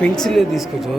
Pencil తీసుకోవచ్చు.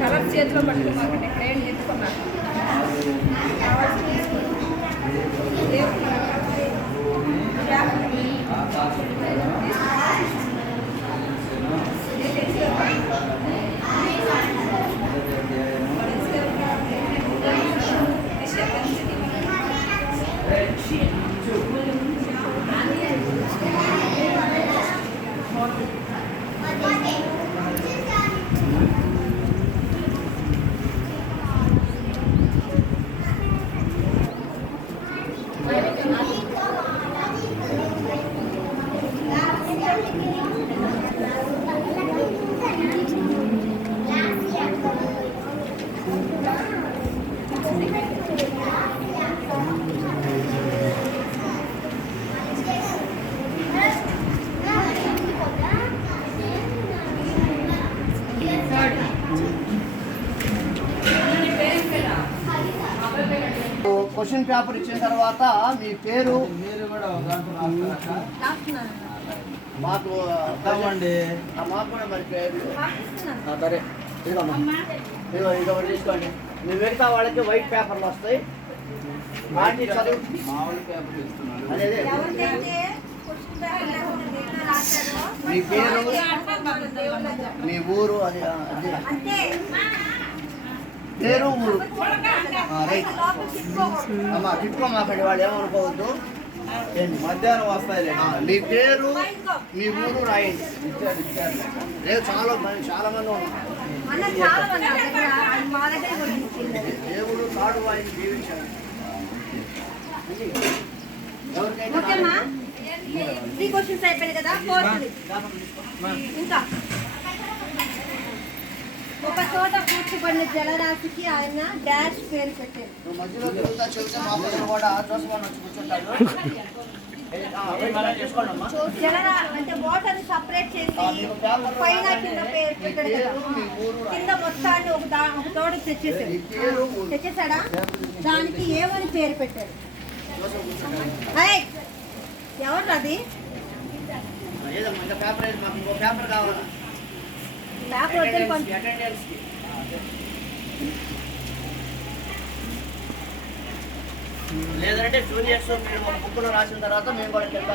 Colour చేతిలో పట్టుకున్నామండి, ఇక్కడ ఏం నేర్చుకున్నాను. క్వశ్చన్ పేపర్ ఇచ్చిన తర్వాత మీ పేరు మాకు మాకు కూడా మరి పేరు సరే ఇదిగో తీసుకోండి. మీ మిగతా వాళ్ళకి వైట్ పేపర్లు వస్తాయి. చదువు అదే మీ పేరు మీ ఊరు అది పేరు ఊరు రైట్ అమ్మా తిట్టుకోమాకండి, వాళ్ళు ఏమనుకోవద్దు. మధ్యాహ్నం వస్తాయి. మీ పేరు మీ ఊరు రాయండి. లేదు చాలా మంది ఉన్నారు. దేవుడు తాడు వాయిని జీవించాడు. ఇంకా ఒక చోట కూర్చుబడిన జలరాశికి ఆయన డాష్ పేరు పెట్టారు. మధ్యలో కూడా అంటే వాటర్ సపరేట్ చేసి పైన కింద పేరు పెట్టాడు కదా, కింద మొత్తాన్ని ఒక తోట తెచ్చేసాడా, దానికి ఏమని పేరు పెట్టారు. ఎవరు అది పేపర్ కావాలా? లేదంటే జూనియర్స్ మీరు ఒక బుక్లో రాసిన తర్వాత మేము కూడా కింద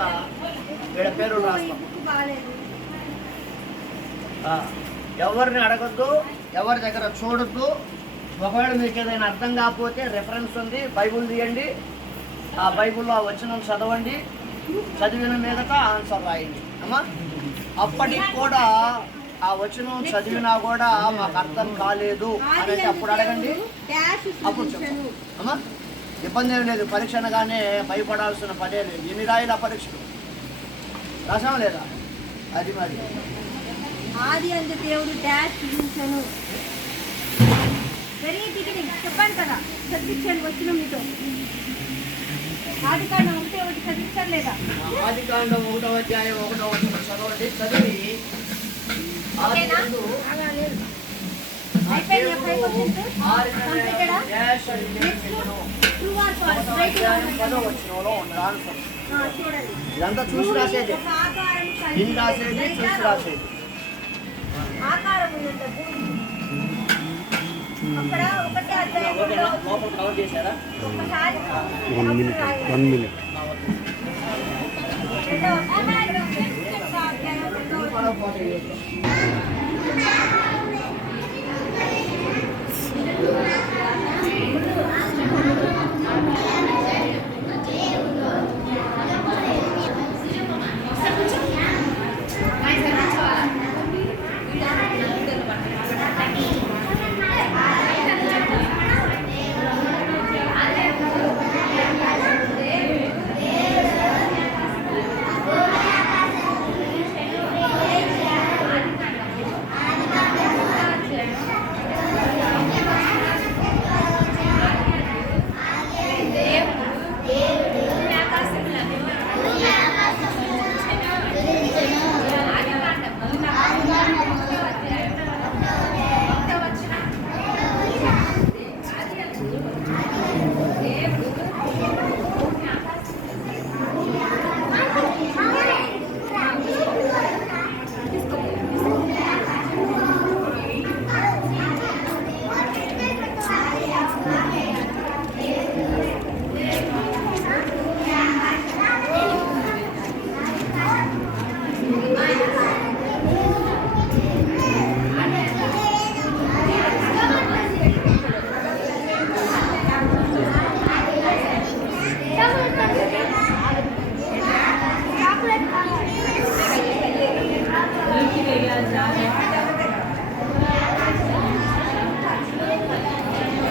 వీళ్ళ పేరు రాస్తాం. ఎవరిని అడగద్దు, ఎవరి దగ్గర చూడొద్దు. ఒకవేళ మీకు ఏదైనా అర్థం కాకపోతే రెఫరెన్స్ ఉంది, బైబుల్ తీయండి. ఆ బైబుల్లో ఆ వచనం చదవండి. చదివిన మీదట ఆన్సర్ రాయండి అమ్మా. అప్పటికి కూడా ఆ వచనం చదివినా కూడా మాకు అర్థం కాలేదు అని అప్పుడు అడగండి, అప్పుడు చెప్తాం అమ్మా. ఇబ్బంది ఏం లేదు. పరీక్ష అనగానే భయపడాల్సిన పదే లేదు. ఎన్ని రాయాలి ఆ పరీక్షలు రాసాం లేదా? అది మరి ఆది అంటే దేవుడు డాష్ చూపించాను. వెరీ బిగినింగ్ చెప్పాను కదా, చదివించాను వచ్చిన మీతో. ఆదికాండం 1:1 చదివించారు లేదా? ఆదికాండం 1వ అధ్యాయం 1వ వచనం చదవండి. చదివి ఇదంతా చూసి రాసేది, ఇన్ని రాసేది చూసి రాసేది. One minute chocolate